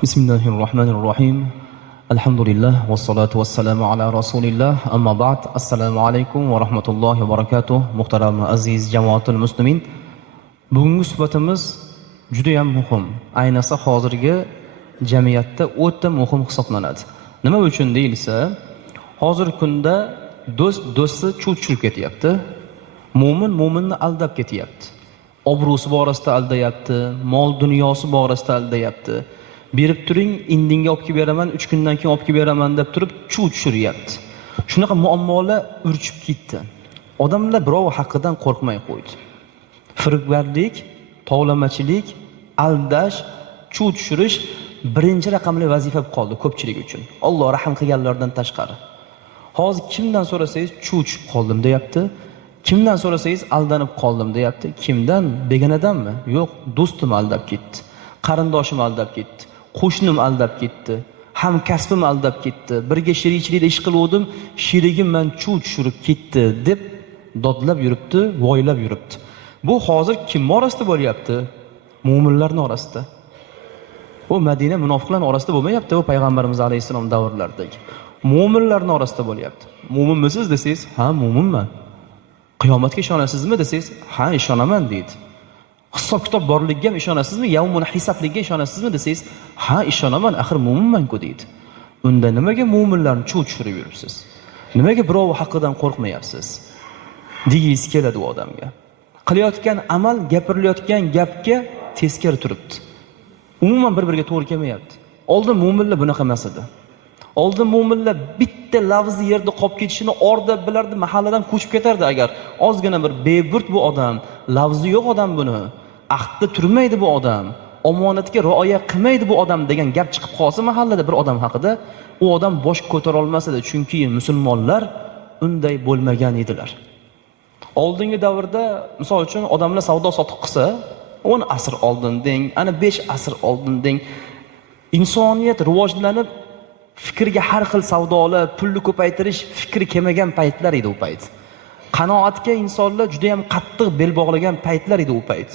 Bismillahirrahmanirrahim. Alhamdulillah vassalatu vassalamu ala rasulillah. Amma ba'd. Assalomu alaykum va rahmatullohi va barakatuh. Muhtaram aziz jamoatul muslimin. Bugungi suhbatimiz juda ham muhim. Ayniqsa hozirgi jamiyatda o'ta muhim hisoblanadi. Nima uchun deyilsa, hozirgi kunda do'stni chuv-churib ketyapti. Mo'min mo'minni aldab ketyapti. Obro'si borasida aldayapti, mol dunyosi borasida aldayapti. Berib turing, indinga olib kelib beraman, 3 kundan keyin olib kelib beraman deb turib chuv tushiryapti. Shunaqa muammolar urchib ketdi. Odamlar birov haqidan qo'rqmay qo'ydi. Firibgarlik, tovlamachilik, aldash, chuv tushirish birinchi raqamli vazifa bo'lib qoldi ko'pchilik uchun. Alloh rahim qilganlardan tashqari. Hozir kimdan so'rasangiz chuv tushib qoldim deyapti. Kimdan so'rasangiz aldanib qoldim deyapti. Kimdan? Begonadanmi? Yo'q, do'stim aldab ketdi. Qarindoshim aldab ketdi. Qo'shnim aldab ketdi. Hamkasbim aldab ketdi. Birga sherikchilikda ish qiluvdim, sherigim men chuv tushirib ketdi deb dodlab yuribdi, voylab yuribdi. Bu hozir kim orasida bo'lyapti? Mo'minlarning orasida. Bu Madina munofiqlar orasida bo'lmayapti, bu payg'ambarimiz alayhisalom davrlaridagi. Mo'minlarning orasida bo'lyapti. Mo'minmisiz desangiz, ha, mo'minman. Qiyomatga ishonasizmi desangiz, ha, ishonaman deydi. Hisob kitob borligiga ham ishonasizmi? Yawmun hisobligiga ishonasizmi desangiz, ha, ishonaman, axir mo'minman-ku deydi. Unda nimaga mo'minlarni chuv tushirib yuribsiz? Nimaga birov haqidan qo'rqmayapsiz? Degingiz keladi u odamga. Qilayotgan amal, gapirilayotgan gapga teskari turibdi. Umuman bir-biriga to'g'ri kelmayapti. Oldin mo'minlar bunaqa emas edi. Oldin mo'minlar bitta lafzi yerda qolib ketishini orda bilardi, mahalladan ko'chib ketardi agar ozgina bir beburt bu odam, lafzi yo'q odam buni, ahdda turmaydi bu odam, omonatga rioya qilmaydi bu odam degan gap chiqib qolsa mahallada bir odam haqida, u odam bosh ko'tara olmas edi, chunki musulmonlar unday bo'lmagan edilar. Oldingi davrda, misol uchun, odamlar savdo sotiq qilsa, 10 asr oldin deng, ana 5 asr oldin deng, insoniyat rivojlanib fikrga har xil savdolar, pulni ko'paytirish fikri kelmagan paytlar edi u payt. Qanoatga insonlar juda ham qattiq bel bog'lagan paytlar edi u payt.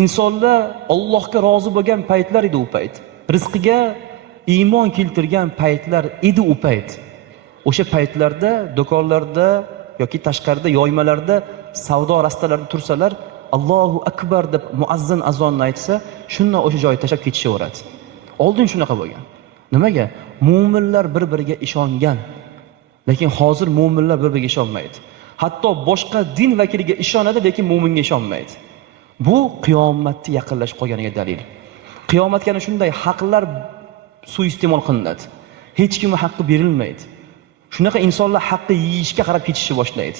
Insonlar Allohga rozi bo'lgan paytlar edi u payt. Rizqiga iymon keltirgan paytlar edi u payt. O'sha paytlarda do'konlarda yoki tashqarida yoymalarda savdo rastalarida tursalar, Allohu akbar deb muazzin azonni aytsa, shundan o'sha joyga tashlab ketishaveradi. Oldin shunaqa bo'lgan. Nimaga? Mo'minlar bir-biriga ishongan. Lekin hozir mo'minlar bir-biriga ishonmaydi. Hatto boshqa din vakiliga ishonadi, lekin mo'minga ishonmaydi. Bu qiyomatga yaqinlashib qolganiga dalil. Qiyomatga ana shunday haqlar suiiste'mol qilinadi. Hech kimga haqqi berilmaydi. Shunaqa insonlar haqqi yeyishga qarab ketishni boshlaydi.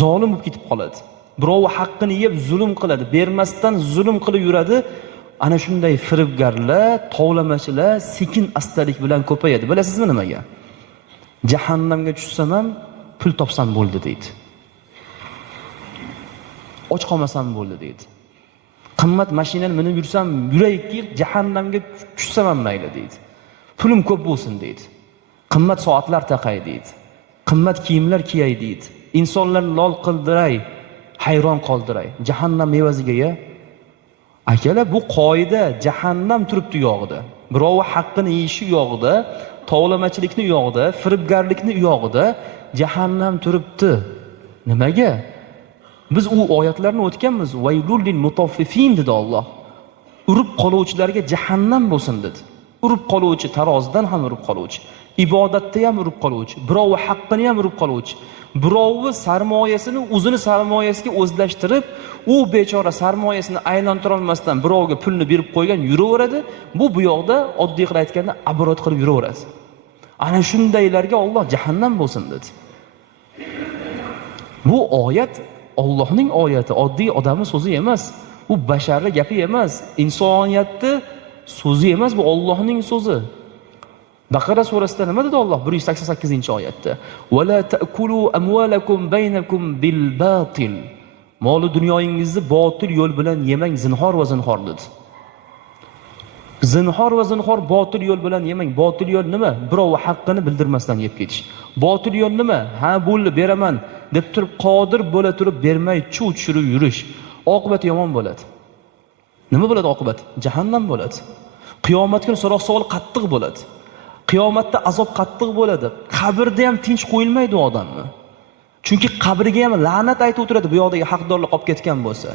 Zolim bo'lib ketib qoladi. Birov haqqini yeb zulm qiladi, bermasdan zulm qilib yuradi. Ana shunday firibgarlar, tovlamachilar sekin astalik bilan ko'payadi. Bilasizmi nimaga? Jahannamga tushsam ham pul topsam bo'ldi deydi. Och qolmasam bo'ldi deydi. Qimmat mashinani minib yursam, yurayki jahannamga tushsam ham mayli deydi. Pulim ko'p bo'lsin deydi. Qimmat soatlar taqay deydi. Qimmat kiyimlar kiyay deydi. Insonlarni lol qildiray, hayron qoldiray. Jahannam evaziga akalar, bu qoida jahannam turibdi yog'ida. Birov haqqini yeyishi yog'ida, tovlamachilikni yog'ida, firibgarlikni yog'ida jahannam turibdi. Nimaga? Biz u oyatlarni o'tganmiz. Vaylul lil mutaffifin dedi Alloh. Urib qoluvchilarga jahannam bo'lsin dedi. Urib qoluvchi, tarozidan ham urib qoluvchi, ibodatda ham urib qoluvchi, birov haqqini ham urib qoluvchi, birovi sarmoyasini o'zini sarmoyasiga o'zlashtirib, u bechora sarmoyasini aylantira olmasdan birovga pulni berib qo'ygan yuraveradi. Bu yoqda oddiy qilib aytganda abrot qilib yuraveradi. Ana shundaylarga Alloh jahannam bo'lsin dedi. Bu oyat Allohning oyati, oddiy odamning so'zi emas. Bu basharning gapi emas, insoniyatning so'zi emas, bu Allohning so'zi. Baqara surasida nima dedi Alloh 188-oyatda? "Va la ta'kulu amwalakum baynakum bil batil." Mol dunyoyingizni botil yo'l bilan yemang, zinhor va zinhor dedi. Zinhor va zinhor botil yo'l bilan yemang. Botil yo'l nima? Birov haqqini bildirmasdan yeb ketish. Botil yo'l nima? Ha, bo'ldi, beraman deb turib qodir bo'la turib bermay chuv tushirib yurish. Oqibati yomon bo'ladi. Nima bo'ladi oqibat? Jahannam bo'ladi. Qiyomat kuni so'roq savol qattiq bo'ladi. Qiyomatda azob qattiq bo'ladi. Qabrda ham tinch qo'yilmaydi odamni. Chunki qabriga ham la'nat aytib o'tiradi bu yoqdagi haqdorlik qolib ketgan bo'lsa.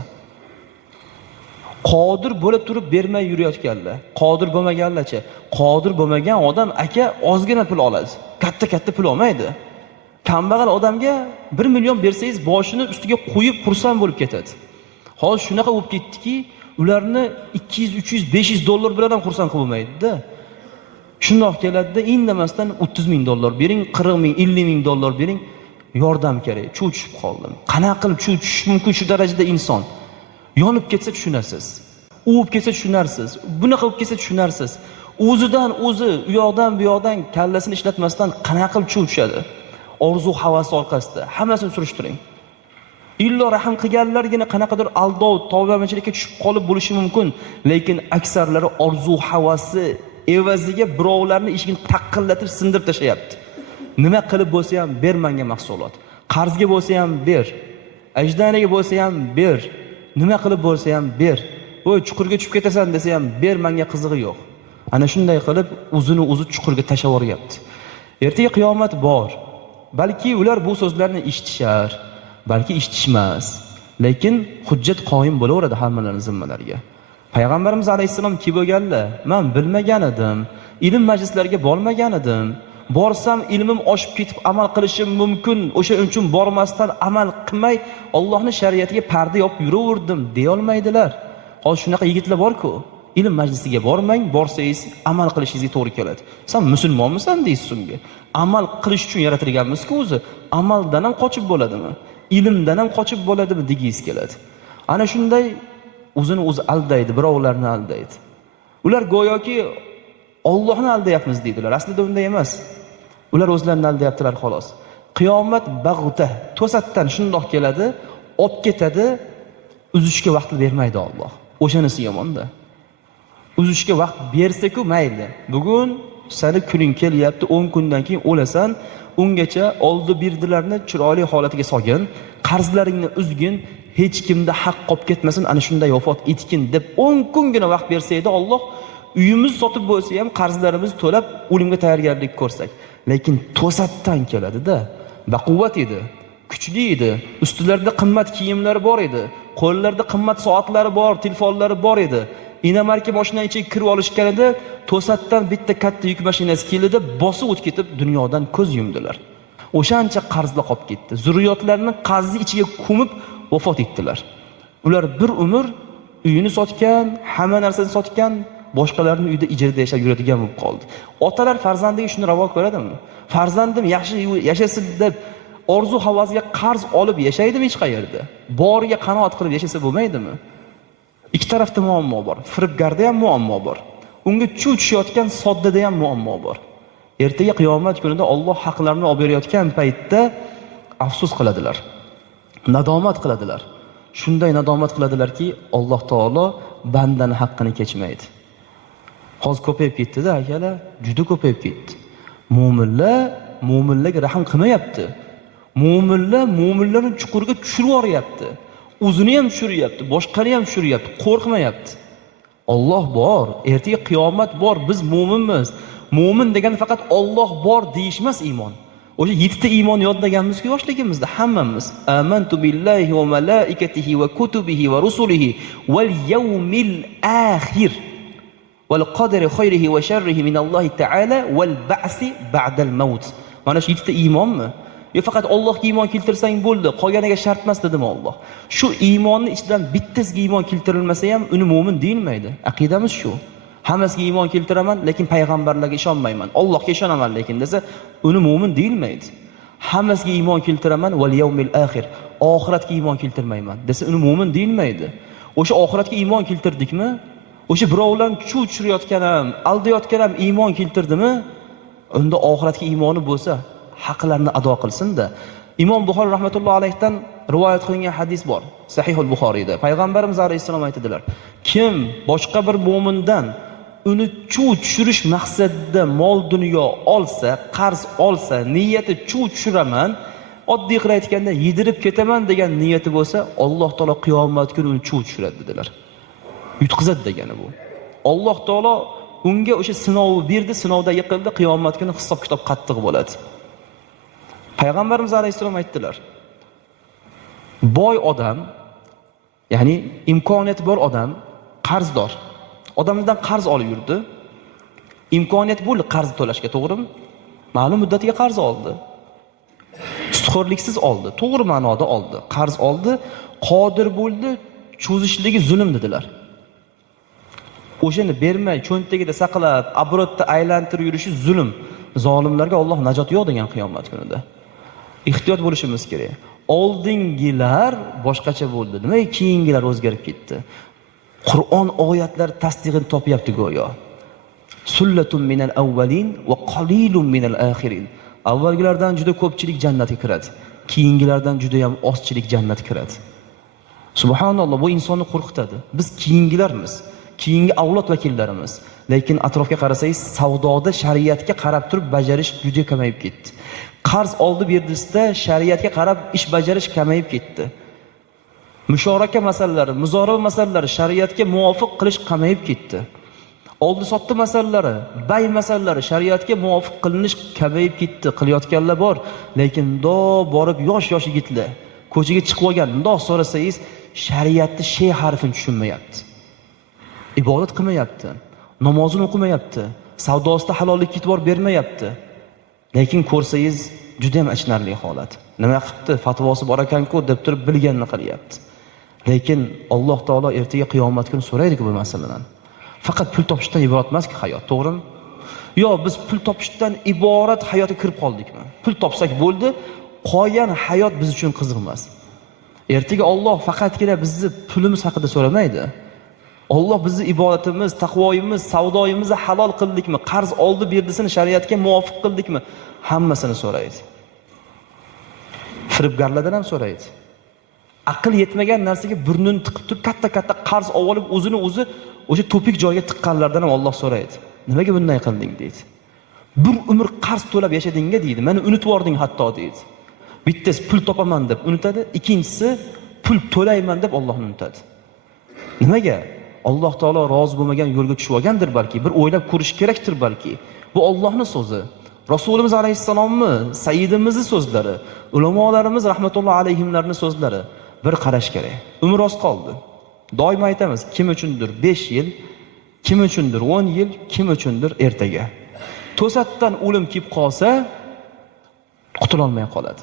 Qodir bo'lib turib bermay yurayotganlar. Qodir bo'lmaganlarcha, qodir bo'lmagan odam aka ozgina pul oladi. Katta pul olmaydi. Kambag'al odamga 1 million bersangiz boshini ustiga qo'yib xursand bo'lib ketadi. Hozir shunaqa bo'lib ketdiki, ularni 200, 300, 500 dollar bilan ham xursand qilmaydi-da. Shundoq keladi-da, indamasdan 30 ming dollar bering, 40 ming, 50 ming dollar bering, yordam kerak. Chuv tushib qoldim. Qanaqa qilib chuv tushish mumkin shu darajada inson? Yonib ketsa tushunasiz. Uvib ketsa tushunarsiz. Bunaqa bo'lib ketsa tushunarsiz. O'zidan o'zi u yoqdan bu yoqdan kallasini ishlatmasdan qanaqa qilib chuv tushadi? Orzu havasi orqasida. Hammasini surishtiring. Illo rahim qilganlargina qanaqadir aldov, tavbamachilikka tushib qolib bo'lishi mumkin, lekin aksarlari orzu havasi evaziga birovlarning eshigini taqillatib sindirib tashlayapti. Nima qilib bo'lsa ham ber menga mahsulot. Qarzga bo'lsa ham ber. Ajdaniga bo'lsa ham ber. Nima qilib bo'lsa ham ber. Voy chuqurga tushib ketasan desa ham ber, menga qizig'i yo'q. Ana shunday qilib o'zini o'zi chuqurga tashlab yuryapti. Ertaga qiyomat bor. Balki ular bu so'zlarni eshitishar, balki eshitishmas. Lekin hujjat qoyim bo'laveradi hammalarining zimmalariga. Payg'ambarimiz alayhisalom kim bo'lganlar? Men bilmagan edim. Ilm majlislariga bormagan edim. Borsam ilmim oshib ketib amal qilishim mumkin. O'sha uchun bormasdan amal qilmay Allohning shariatiga parda yopib yuraverdim deya olmaydilar. Hozir shunaqa yigitlar bor-ku, ilm majlisiga bormang, borsangiz amal qilishingizga to'g'ri keladi. Sen musulmonmisan deysiz unga. Amal qilish uchun yaratilganmiz-ku o'zi. Amaldan ham qochib bo'ladimi? Ilmdan ham qochib bo'ladimi degingiz keladi. Ana shunday o'zini o'zi aldaydi, birovlarni aldaydi. Ular go'yoki Allohni aldayapmiz deydilar. Aslida unday emas. Ular o'zlarini aldayaptilar xolos. Qiyomat bag'uta, to'satdan shundoq keladi, olib ketadi, uzishga vaqt bermaydi Alloh. O'shanisi yomonda. Uzishga vaqt bersa-ku mayli. Bugun seni kuning kelyapti, 10 kundan keyin o'lasan, ungacha oldi birdilarni chiroyli holatiga solgin, qarzlaringni uzgin, hech kimda haq qolib ketmasin, ana shunday vafot etgin deb 10 kungina vaqt bersa edi Alloh, uyimiz sotib bo'lsa ham qarzlarimizni to'lab o'limga tayyorgarlik ko'rsak. Lekin to'satdan keladi-da. Baquvvat edi, kuchli edi, ustilarida qimmat kiyimlari bor edi, qo'llarida qimmat soatlari bor, telefonlari bor edi. Inamarka mashina ichiga kirib olishganida to'satdan bitta katta yuk mashinasi keldi, bosib o'tib ketib dunyodan ko'z yumdilar. O'shancha qarzlar qolib ketdi. Zurriyotlarning qarzi ichiga ko'mib vafot etdilar. Ular bir umr uyini sotgan, hamma narsani sotgan, boshqalarning uyida ijarada yashab yuradigan bo'lib qoldi. Otalar farzandiga shuni ravo ko'radimi? Farzandim yaxshi yashasin deb orzu havosiga qarz olib yashaydimi hech qayerda? Boriga qanoat qilib yashasa bo'lmaydimi? Ikki tarafda muammo bor. Firibgarda ham muammo bor. Unga chuv tushayotgan soddada ham muammo bor. Ertaga qiyomat kunida Alloh haqlarini olib berayotgan paytda afsus qiladilar. Nadomat qiladilar. Shunday nadomat qiladilarki, Alloh taolo bandani haqqini kechmaydi. Hozir ko'payib ketdi-da, akalar, juda ko'payib ketdi. Mo'minlarga rahim qilmayapti. Mo'minlarni chuqurga tushirib yuryapti. O'zini ham tushiryapti, boshqani ham tushiryapti, qo'rqmayapti. Alloh bor, ertaga qiyomat bor, biz mo'minmiz. Mo'min degan faqat Alloh bor deyishmas iymon. O'sha 7 ta iymon yodlaganmiz-ku yoshligimizda hammamiz. Amantu billahi va malaikatihi va kutubihi va rusulihi val yawmil akhir val qadari khayrihi va sharrihi min Alloh taala val ba'si ba'dal maut. Mana shu 7 ta iymonmi? Yo faqat Allohga iymon keltirsang bo'ldi, qolganiga shart emas dedimi Alloh. Shu iymonning ichidan bittasiga iymon keltirilmasa ham uni mo'min deyilmaydi. Aqidamiz shu. Hammasiga iymon keltiraman, lekin payg'ambarlarga ishonmayman. Allohga ishonaman lekin desa, uni mo'min deyilmaydi. Hammasiga iymon keltiraman val yawmil akhir. Oxiratga iymon keltirmayman desa, uni mo'min deyilmaydi. O'sha oxiratga iymon keltirdikmi? O'sha birovlarni chuv tushirayotganim, aldayotganim iymon keltirdimi? Unda oxiratga iymoni bo'lsa, haqlarni ado qilsin-da. Imom Buxoriy rahmatullohi alayhidan rivoyat qilingan hadis bor. Sahihul Buxoriyda. Payg'ambarimiz alayhisalom aytadilar: "Kim boshqa bir mu'mindan uni chuv tushirish maqsadida mol dunyo olsa, qarz olsa, niyati chuv tushiraman, oddiy qilib aytganda yedirib ketaman degan niyati bo'lsa, Alloh taolo qiyomat kuni uni chuv tushiradi" dedilar. Yutqizadi degani bu. Alloh taolo unga o'sha sinovni berdi, sinovda yiqildi, qiyomat kuni hisob-kitob qattiq bo'ladi. Payg'ambarimiz alayhisalom aytdilar: boy odam, ya'ni imkoniyati bor odam, qarzdor. Odamlardan qarz olib yurdi. Imkoniyat bo'ldi qarz to'lashga, to'g'rimi? Ma'lum muddatga qarz oldi. Sutxo'rliksiz oldi, to'g'ri ma'noda oldi. Qarz oldi, qodir bo'ldi, cho'zishligi zulm dedilar. O'shani bermay, cho'ntagida saqlab, abrotda aylantirib yurishi zulm. Zolimlarga Alloh najot yo'q degan qiyomat kunida. Ehtiyot bo'lishimiz kerak. Oldingilar boshqacha bo'ldi. Nimaga keyingilar o'zgarib ketdi? Qur'on oyatlari tasdig'ini topyapti go'yo. Sullatun minal avvalin va qalilun minal axirin. Avvalgilardan juda ko'pchilik jannatga kiradi. Keyingilardan juda ham ozchilik jannatga kiradi. Subhanalloh, bu insonni qo'rqitadi. Biz keyingilarmiz, keyingi avlod vakillarimiz. Lekin atrofga qarasangiz, savdoda shariatga qarab turib bajarish juda kamayib ketdi. Qarz oldi berdisida shariatga qarab ish bajarish kamayib ketdi. Musharaka masalalari, muzoraba masalalari shariatga muvofiq qilish kamayib ketdi. Oldi sotdi masalalari, bay masalalari shariatga muvofiq qilinish kamayib ketdi. Qilayotganlar bor, lekin borib yosh yigitlar ko'chaga chiqib olgan, so'rasangiz shariatni shay harfini tushunmayapti. Ibodat qilmayapti, namozini o'qimayapti, savdosida halollikka e'tibor bermayapti. Lekin ko'rsangiz juda ham achinarli holat. Nima qilibdi? Fatvosi bor ekan-ku deb turib bilganini qilyapti. Lekin Alloh taolo ertaga qiyomat kuni so'raydi-ku bu masaladan. Faqat pul topishdan iborat emas-ki hayot, to'g'rimi? Yo, biz pul topishdan iborat hayotga kirib qoldikmi? Pul topsak bo'ldi, qolgan hayot biz uchun qiziq emas. Ertaga Alloh faqatgina bizni pulimiz haqida so'ramaydi. Alloh bizni ibodatimiz, taqvoyimiz, savdoyimizni halol qildikmi, qarz oldi berdisini shariatga muvofiq qildikmi, hammasini so'raydi. Firibgarlardan ham so'raydi. Aql yetmagan narsaga burnini tiqib turib katta-katta qarz olib o'zini o'zi o'sha topik joyga tiqqanlardan ham Alloh so'raydi. Nimaga bunday qilding deydi. Bir umr qarz to'lab yashadingga deydi. Meni unutib yording hatto deydi. Bittasi pul topaman deb unutadi, ikkinchisi pul to'layman deb Allohni unutadi. Nimaga? Alloh taolo rozi bo'lmagan yo'lga tushib olgandir balki, bir o'ylab ko'rish kerakdir balki. Bu Allohning so'zi. Rasulimiz alayhissalommi, sayyidimizning so'zlari, ulamolarimiz rahmatulloh alayhimlarning so'zlari. Bir qarash kerak. Umr oz qoldi. Doim aytamiz, kim uchundir 5 yil, kim uchundir 10 yil, kim uchundir ertaga. To'satdan o'lim kelib qolsa, qutula olmay qoladi.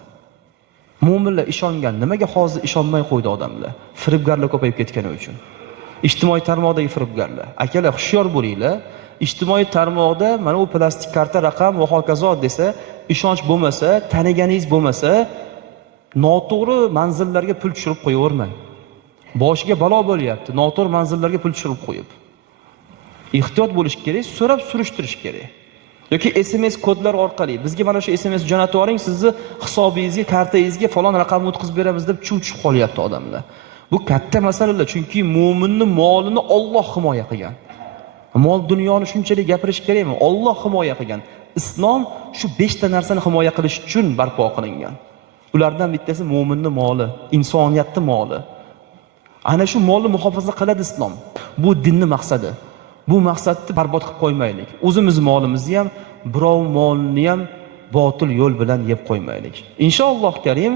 Mo'minlar ishongan, nimaga hozir ishonmay qo'ydi odamlar? Firibgarlar ko'payib ketgani uchun. Ijtimoiy tarmoqdagi firibgarlar. Akalar, hushyor bo'linglar. Ijtimoiy tarmoqda mana u plastik karta raqam va hokazo desa, ishonch bo'lmasa, taniganingiz bo'lmasa, noto'g'ri manzillarga pul tushirib qo'yavermang. Boshiga balo bo'lyapti, noto'g'ri manzillarga pul tushirib qo'yib. Ehtiyot bo'lish kerak, so'rab surishtirish kerak. Yoki SMS kodlar orqali bizga mana shu SMS jo'natib yuboring, sizni hisobingizga, kartangizga falon raqamni o'tkazib beramiz deb chuv tushib qolyapti odamlar. Bu katta masalalar, chunki mo'minning molini Alloh himoya qilgan. Mol dunyoni shunchalik gapirish kerakmi? Alloh himoya qilgan. Islom shu 5 ta narsani himoya qilish uchun barpo qilingan. Ulardan bittasi mo'minning moli, insoniyatning moli. Ana shu molni muhofaza qiladi islom. Bu dinning maqsadi. Bu maqsadni barbod qilib qo'ymaylik. O'zimiz molimizni ham, birov molini ham botil yo'l bilan yeb qo'ymaylik. Inshaalloh karim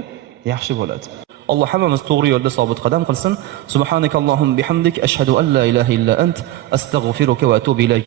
yaxshi bo'ladi. Alloh hammamiz to'g'ri yo'lda sobit qadam qilsin. Subhanakallohumma bihamdik ashhadu an la ilaha illa ant astag'firuka va atubu ilayk.